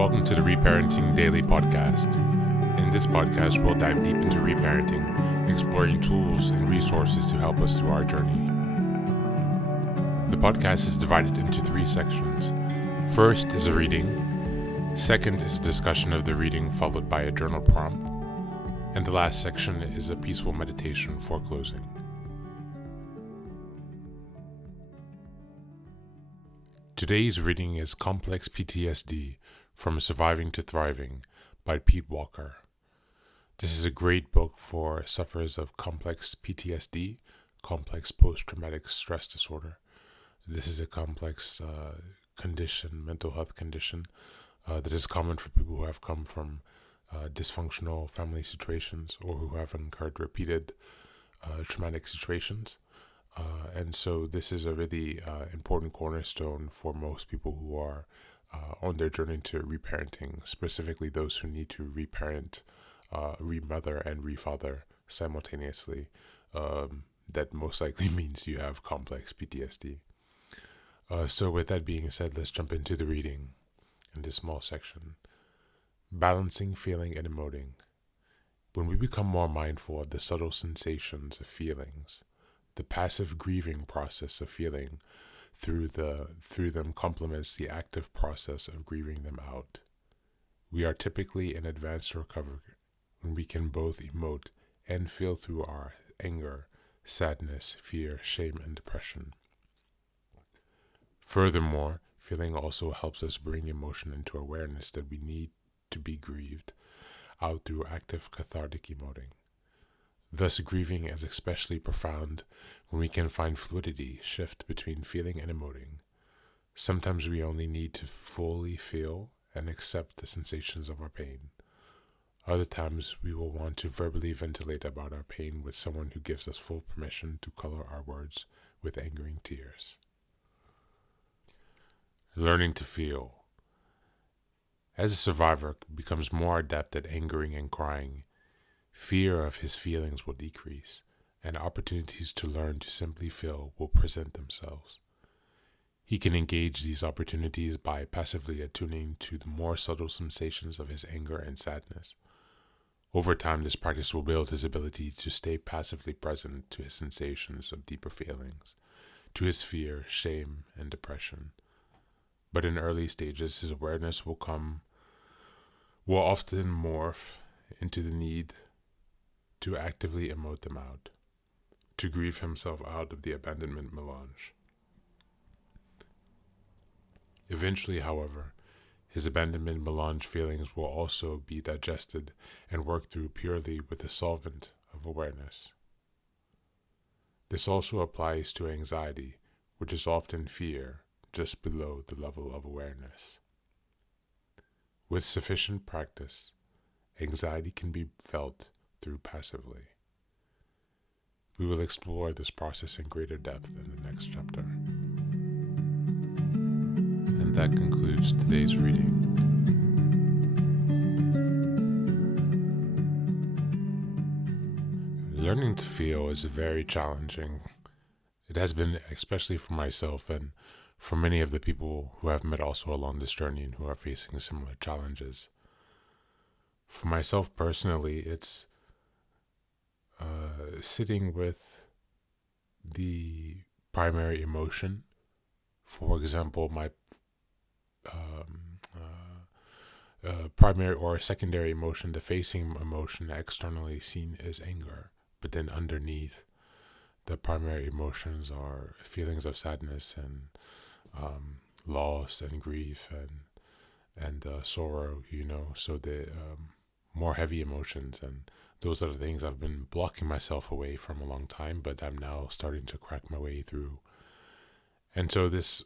Welcome to the Reparenting Daily podcast. In this podcast, we'll dive deep into reparenting, exploring tools and resources to help us through our journey. The podcast is divided into 3 sections. First is a reading. Second is a discussion of the reading, followed by a journal prompt. And the last section is a peaceful meditation for closing. Today's reading is Complex PTSD, From Surviving to Thriving by Pete Walker. This is a great book for sufferers of complex PTSD, complex post-traumatic stress disorder. This is a complex condition, mental health condition, that is common for people who have come from dysfunctional family situations or who have incurred repeated traumatic situations. And so this is a really important cornerstone for most people who are on their journey to reparenting, specifically those who need to reparent, remother, and refather simultaneously. That most likely means you have complex PTSD. So with that being said, let's jump into the reading in this small section. Balancing feeling and emoting. When we become more mindful of the subtle sensations of feelings, the passive grieving process of feeling through them complements the active process of grieving them out. We are typically in advanced recovery when we can both emote and feel through our anger, sadness, fear, shame, and depression. Furthermore, feeling also helps us bring emotion into awareness that we need to be grieved out through active cathartic emoting. Thus, grieving is especially profound when we can find fluidity shift between feeling and emoting. Sometimes we only need to fully feel and accept the sensations of our pain. Other times we will want to verbally ventilate about our pain with someone who gives us full permission to color our words with angering tears. Learning to feel. As a survivor becomes more adept at angering and crying, fear of his feelings will decrease, and opportunities to learn to simply feel will present themselves. He can engage these opportunities by passively attuning to the more subtle sensations of his anger and sadness. Over time, this practice will build his ability to stay passively present to his sensations of deeper feelings, to his fear, shame, and depression. But in early stages, his awareness will often morph into the need to actively emote them out, to grieve himself out of the abandonment melange. Eventually, however, his abandonment melange feelings will also be digested and worked through purely with the solvent of awareness. This also applies to anxiety, which is often fear just below the level of awareness. With sufficient practice, anxiety can be felt through passively. We will explore this process in greater depth in the next chapter. And that concludes today's reading. Learning to feel is very challenging. It has been, especially for myself and for many of the people who I've met also along this journey and who are facing similar challenges. For myself personally, it's sitting with the primary emotion. For example, my primary or secondary emotion, the facing emotion externally seen as anger, but then underneath the primary emotions are feelings of sadness and loss and grief and sorrow, so the more heavy emotions, and those are the things I've been blocking myself away from a long time, but I'm now starting to crack my way through. And so this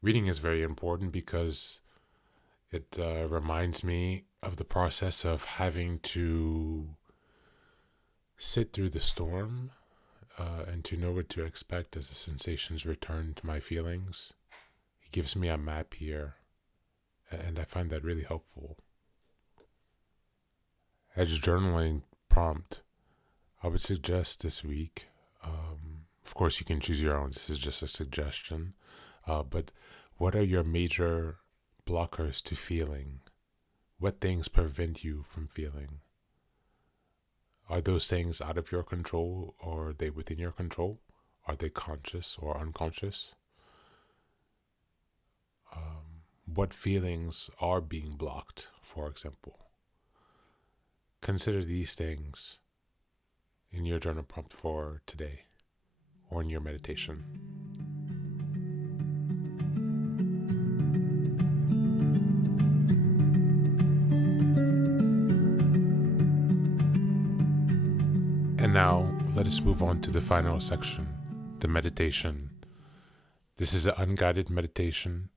reading is very important because it reminds me of the process of having to sit through the storm and to know what to expect as the sensations return to my feelings. It gives me a map here, and I find that really helpful. As a journaling prompt, I would suggest this week, of course you can choose your own, this is just a suggestion, but what are your major blockers to feeling? What things prevent you from feeling? Are those things out of your control, or are they within your control? Are they conscious or unconscious? What feelings are being blocked, for example? Consider these things in your journal prompt for today or in your meditation. And now, let us move on to the final section, the meditation. This is an unguided meditation.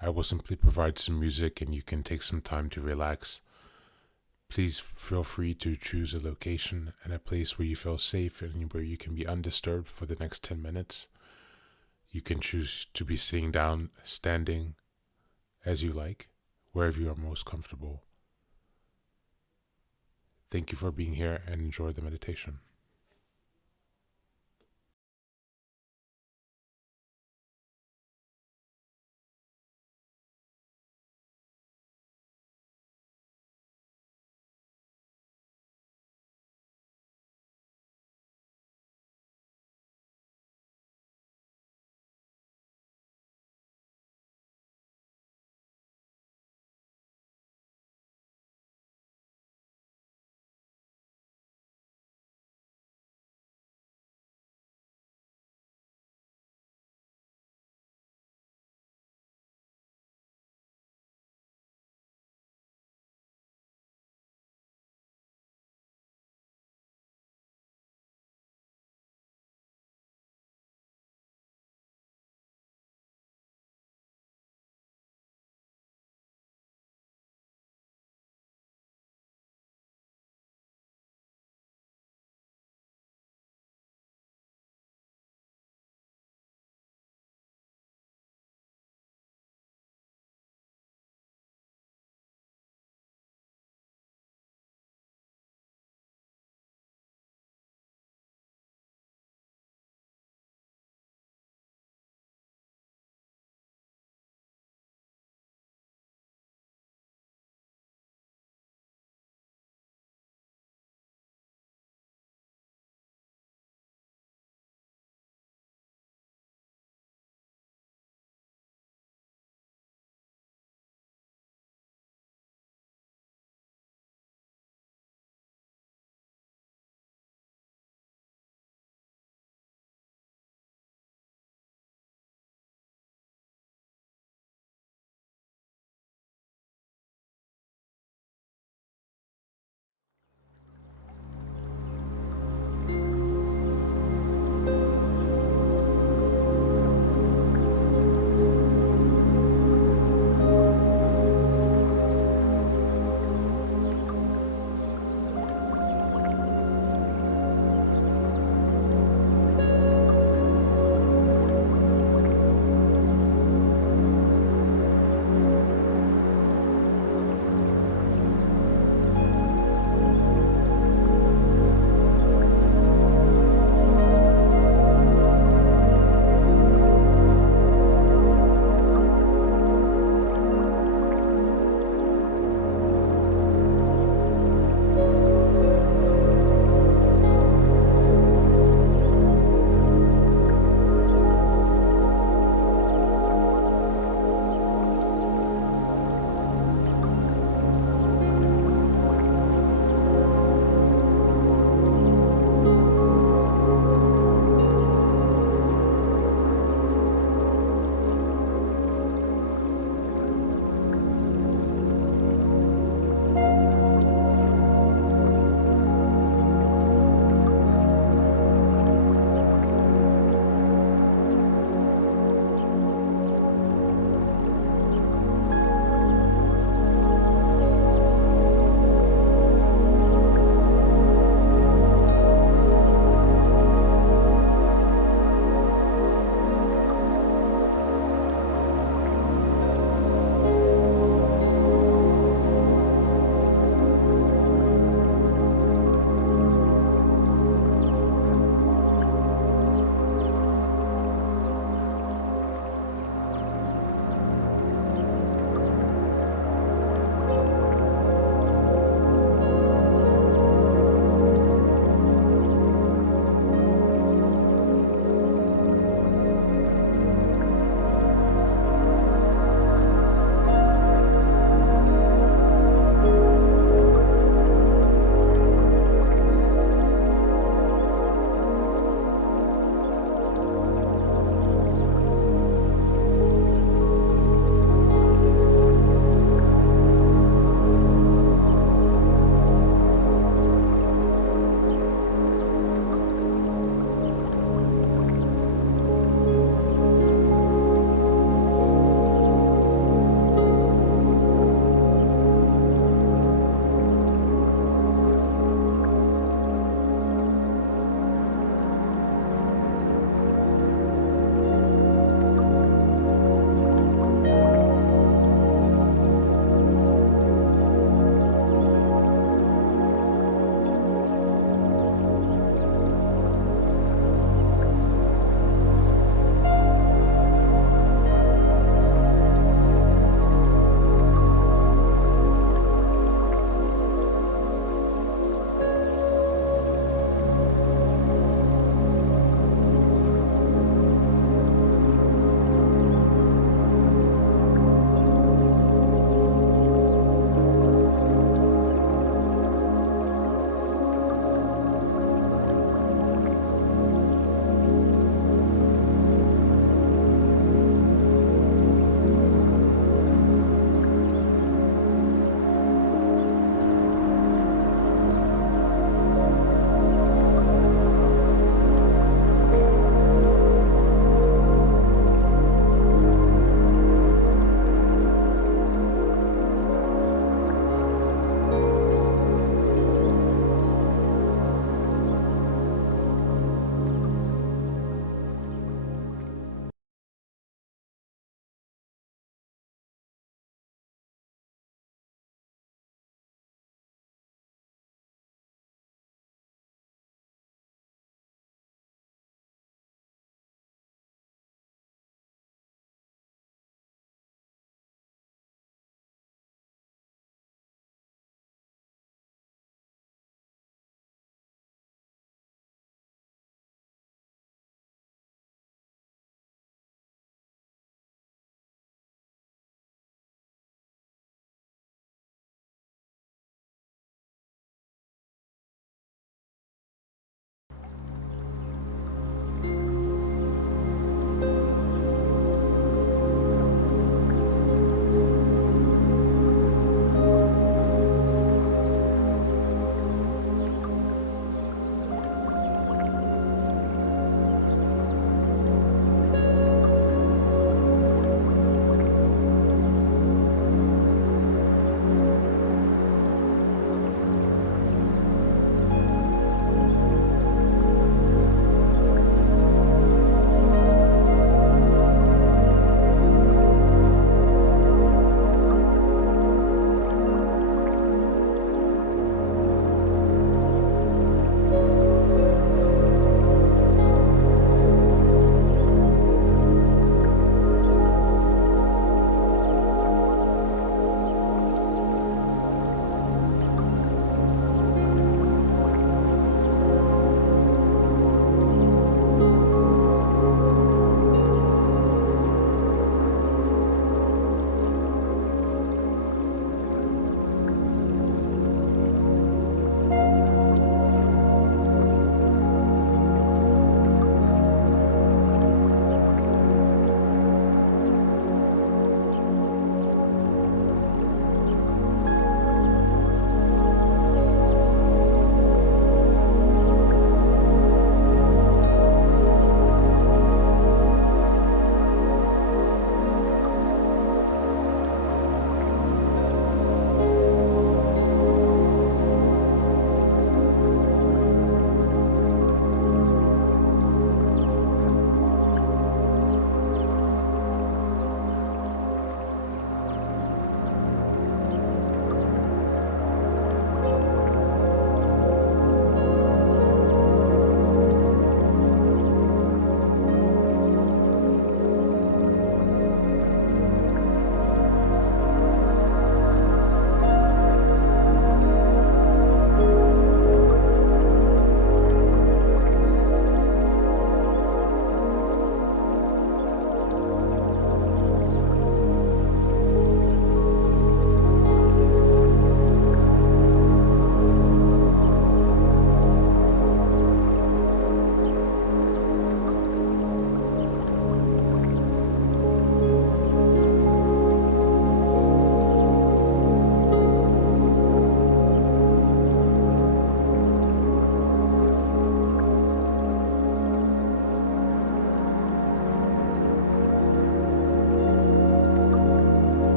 I will simply provide some music and you can take some time to relax. Please feel free to choose a location and a place where you feel safe and where you can be undisturbed for the next 10 minutes. You can choose to be sitting down, standing, as you like, wherever you are most comfortable. Thank you for being here and enjoy the meditation.